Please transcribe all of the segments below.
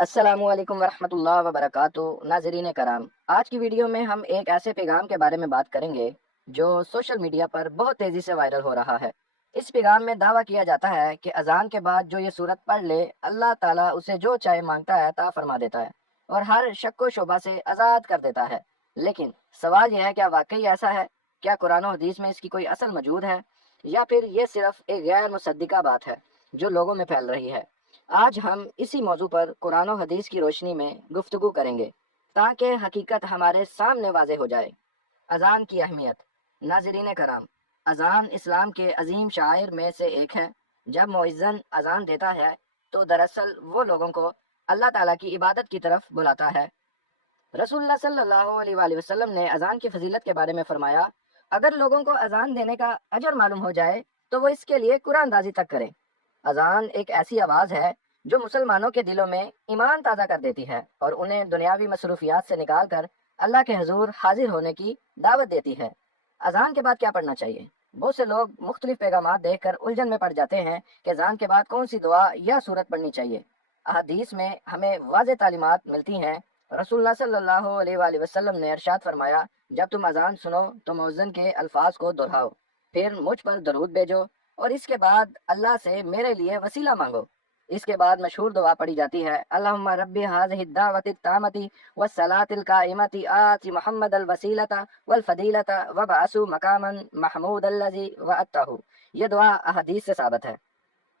السلام علیکم ورحمۃ اللہ وبرکاتہ ناظرین کرام، آج کی ویڈیو میں ہم ایک ایسے پیغام کے بارے میں بات کریں گے جو سوشل میڈیا پر بہت تیزی سے وائرل ہو رہا ہے۔ اس پیغام میں دعویٰ کیا جاتا ہے کہ اذان کے بعد جو یہ سورت پڑھ لے، اللہ تعالیٰ اسے جو چاہے مانگتا ہے عطا فرما دیتا ہے اور ہر شک و شبہ سے آزاد کر دیتا ہے۔ لیکن سوال یہ ہے، کیا واقعی ایسا ہے؟ کیا قرآن و حدیث میں اس کی کوئی اصل موجود ہے، یا پھر یہ صرف ایک غیر مصدقہ بات ہے جو لوگوں میں پھیل رہی ہے؟ آج ہم اسی موضوع پر قرآن و حدیث کی روشنی میں گفتگو کریں گے تاکہ حقیقت ہمارے سامنے واضح ہو جائے۔ اذان کی اہمیت۔ ناظرین کرام، اذان اسلام کے عظیم شعائر میں سے ایک ہے۔ جب مؤذن اذان دیتا ہے تو دراصل وہ لوگوں کو اللہ تعالیٰ کی عبادت کی طرف بلاتا ہے۔ رسول اللہ صلی اللہ علیہ وآلہ وسلم نے اذان کی فضیلت کے بارے میں فرمایا، اگر لوگوں کو اذان دینے کا اجر معلوم ہو جائے تو وہ اس کے لیے قرآن دازی تک کریں۔ اذان ایک ایسی آواز ہے جو مسلمانوں کے دلوں میں ایمان تازہ کر دیتی ہے اور انہیں دنیاوی مصروفیات سے نکال کر اللہ کے حضور حاضر ہونے کی دعوت دیتی ہے۔ اذان کے بعد کیا پڑھنا چاہیے؟ بہت سے لوگ مختلف پیغامات دیکھ کر الجھن میں پڑ جاتے ہیں کہ اذان کے بعد کون سی دعا یا سورت پڑھنی چاہیے۔ احادیث میں ہمیں واضح تعلیمات ملتی ہیں۔ رسول اللہ صلی اللہ علیہ وآلہ وسلم نے ارشاد فرمایا، جب تم اذان سنو تو مؤذن کے الفاظ کو دہراؤ، پھر مجھ پر درود بھیجو اور اس کے بعد اللہ سے میرے لیے وسیلہ مانگو۔ اس کے بعد مشہور دعا پڑھی جاتی ہے، اللہم رب هذه الدعوة التامة والصلاة القائمة آت محمد الوسیلة والفضیلة وابعثه مقاما محمودا الذی وعدته۔ یہ دعا احادیث سے ثابت ہے۔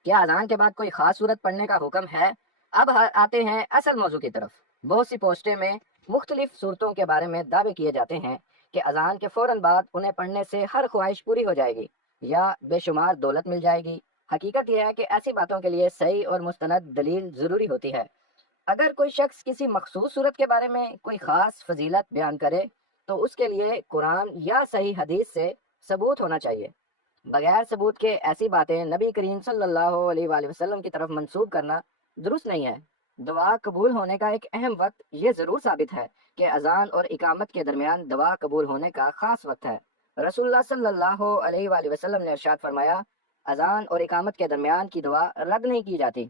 کیا اذان کے بعد کوئی خاص صورت پڑھنے کا حکم ہے؟ اب آتے ہیں اصل موضوع کی طرف۔ بہت سی پوسٹیں میں مختلف صورتوں کے بارے میں دعوے کیے جاتے ہیں کہ اذان کے فوراً بعد انہیں پڑھنے سے ہر خواہش پوری ہو جائے گی یا بے شمار دولت مل جائے گی۔ حقیقت یہ ہے کہ ایسی باتوں کے لیے صحیح اور مستند دلیل ضروری ہوتی ہے۔ اگر کوئی شخص کسی مخصوص صورت کے بارے میں کوئی خاص فضیلت بیان کرے تو اس کے لیے قرآن یا صحیح حدیث سے ثبوت ہونا چاہیے۔ بغیر ثبوت کے ایسی باتیں نبی کریم صلی اللہ علیہ وآلہ وسلم کی طرف منسوب کرنا درست نہیں ہے۔ دعا قبول ہونے کا ایک اہم وقت یہ ضرور ثابت ہے کہ اذان اور اقامت کے درمیان دعا قبول ہونے کا خاص وقت ہے۔ رسول اللہ صلی اللہ علیہ وآلہ وسلم نے ارشاد فرمایا، اذان اور اقامت کے درمیان کی دعا رد نہیں کی جاتی۔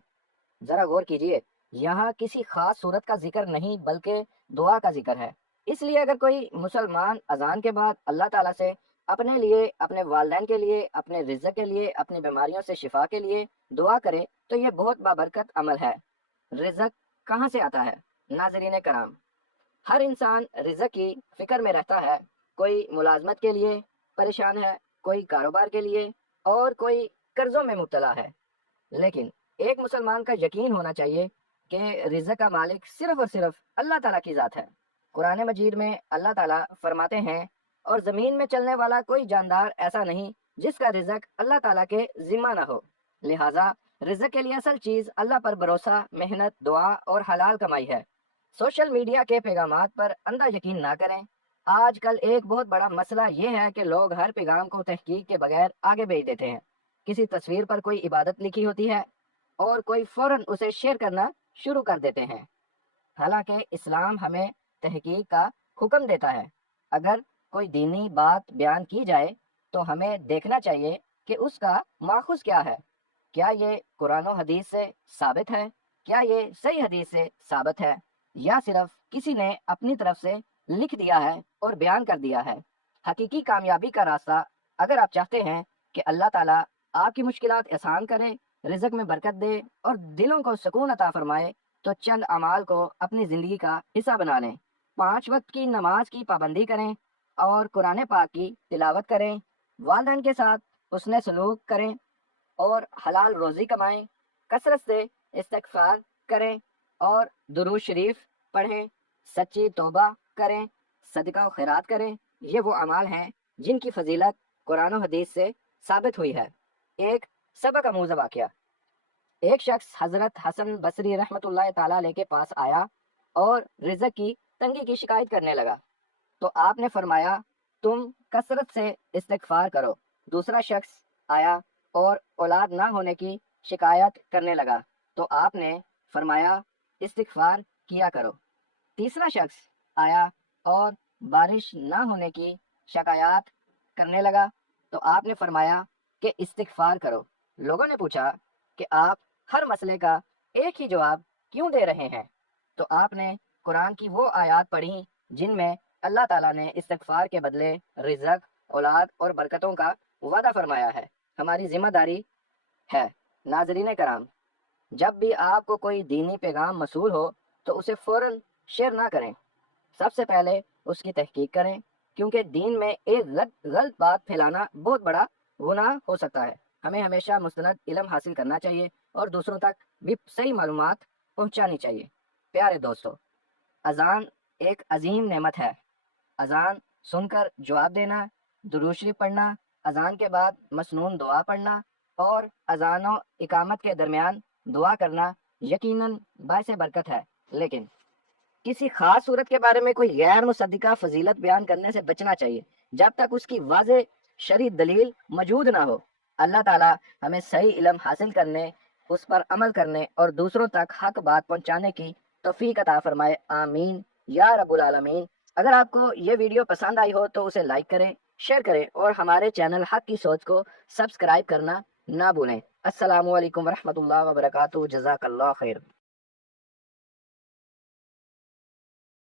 ذرا غور کیجئے، یہاں کسی خاص صورت کا ذکر نہیں بلکہ دعا کا ذکر ہے۔ اس لیے اگر کوئی مسلمان اذان کے بعد اللہ تعالیٰ سے اپنے لیے، اپنے والدین کے لیے، اپنے رزق کے لیے، اپنی بیماریوں سے شفا کے لیے دعا کرے تو یہ بہت بابرکت عمل ہے۔ رزق کہاں سے آتا ہے؟ ناظرین کرام، ہر انسان رزق کی فکر میں رہتا ہے۔ کوئی ملازمت کے لیے پریشان ہے، کوئی کاروبار کے لیے، اور کوئی قرضوں میں مبتلا ہے۔ لیکن ایک مسلمان کا یقین ہونا چاہیے کہ رزق کا مالک صرف اور صرف اللہ تعالیٰ کی ذات ہے۔ قرآن مجید میں اللہ تعالیٰ فرماتے ہیں، اور زمین میں چلنے والا کوئی جاندار ایسا نہیں جس کا رزق اللہ تعالیٰ کے ذمہ نہ ہو۔ لہٰذا رزق کے لیے اصل چیز اللہ پر بھروسہ، محنت، دعا اور حلال کمائی ہے۔ سوشل میڈیا کے پیغامات پر اندھا یقین نہ کریں۔ آج کل ایک بہت بڑا مسئلہ یہ ہے کہ لوگ ہر پیغام کو تحقیق کے بغیر آگے بھیج دیتے ہیں۔ کسی تصویر پر کوئی عبادت لکھی ہوتی ہے اور کوئی فوراً اسے شیئر کرنا شروع کر دیتے ہیں، حالانکہ اسلام ہمیں تحقیق کا حکم دیتا ہے۔ اگر کوئی دینی بات بیان کی جائے تو ہمیں دیکھنا چاہیے کہ اس کا ماخذ کیا ہے۔ کیا یہ قرآن و حدیث سے ثابت ہے؟ کیا یہ صحیح حدیث سے ثابت ہے، یا صرف کسی نے اپنی طرف سے لکھ دیا ہے اور بیان کر دیا ہے؟ حقیقی کامیابی کا راستہ، اگر آپ چاہتے ہیں کہ اللہ تعالیٰ آپ کی مشکلات آسان کرے، رزق میں برکت دے اور دلوں کو سکون عطا فرمائے، تو چند اعمال کو اپنی زندگی کا حصہ بنا لیں۔ 5 وقت کی نماز کی پابندی کریں اور قرآن پاک کی تلاوت کریں، والدین کے ساتھ حسن سلوک کریں اور حلال روزی کمائیں، کثرت سے استغفار کریں اور درود شریف پڑھیں، سچی توبہ کریں، صدقہ و خیرات کریں۔ یہ وہ اعمال ہیں جن کی فضیلت قرآن و حدیث سے ثابت ہوئی ہے۔ ایک سبق آموز واقعہ۔ ایک شخص حضرت حسن بصری رحمۃ اللہ تعالیٰ علیہ کے پاس آیا اور رزق کی تنگی کی شکایت کرنے لگا، تو آپ نے فرمایا، تم کثرت سے استغفار کرو۔ دوسرا شخص آیا اور اولاد نہ ہونے کی شکایت کرنے لگا، تو آپ نے فرمایا، استغفار کیا کرو۔ تیسرا شخص آیا اور بارش نہ ہونے کی شکایات کرنے لگا، تو آپ نے فرمایا کہ استغفار کرو۔ لوگوں نے پوچھا کہ آپ ہر مسئلے کا ایک ہی جواب کیوں دے رہے ہیں؟ تو آپ نے قرآن کی وہ آیات پڑھی جن میں اللہ تعالیٰ نے استغفار کے بدلے رزق، اولاد اور برکتوں کا وعدہ فرمایا ہے۔ ہماری ذمہ داری ہے ناظرین کرام، جب بھی آپ کو کوئی دینی پیغام موصول ہو تو اسے فوراً شیئر نہ کریں، سب سے پہلے اس کی تحقیق کریں، کیونکہ دین میں ایک غلط بات پھیلانا بہت بڑا گناہ ہو سکتا ہے۔ ہمیں ہمیشہ مستند علم حاصل کرنا چاہیے اور دوسروں تک بھی صحیح معلومات پہنچانی چاہیے۔ پیارے دوستو، اذان ایک عظیم نعمت ہے۔ اذان سن کر جواب دینا، درود شریف پڑھنا، اذان کے بعد مسنون دعا پڑھنا اور اذان و اقامت کے درمیان دعا کرنا یقیناً باعث برکت ہے، لیکن کسی خاص صورت کے بارے میں کوئی غیر مصدقہ فضیلت بیان کرنے سے بچنا چاہیے جب تک اس کی واضح شرعی دلیل موجود نہ ہو۔ اللہ تعالیٰ ہمیں صحیح علم حاصل کرنے، اس پر عمل کرنے اور دوسروں تک حق بات پہنچانے کی توفیق عطا فرمائے، آمین یا رب العالمین۔ اگر آپ کو یہ ویڈیو پسند آئی ہو تو اسے لائک کریں، شیئر کریں اور ہمارے چینل حق کی سوچ کو سبسکرائب کرنا نہ بھولیں۔ السلام علیکم ورحمۃ اللہ وبرکاتہ، جزاک اللہ خیر۔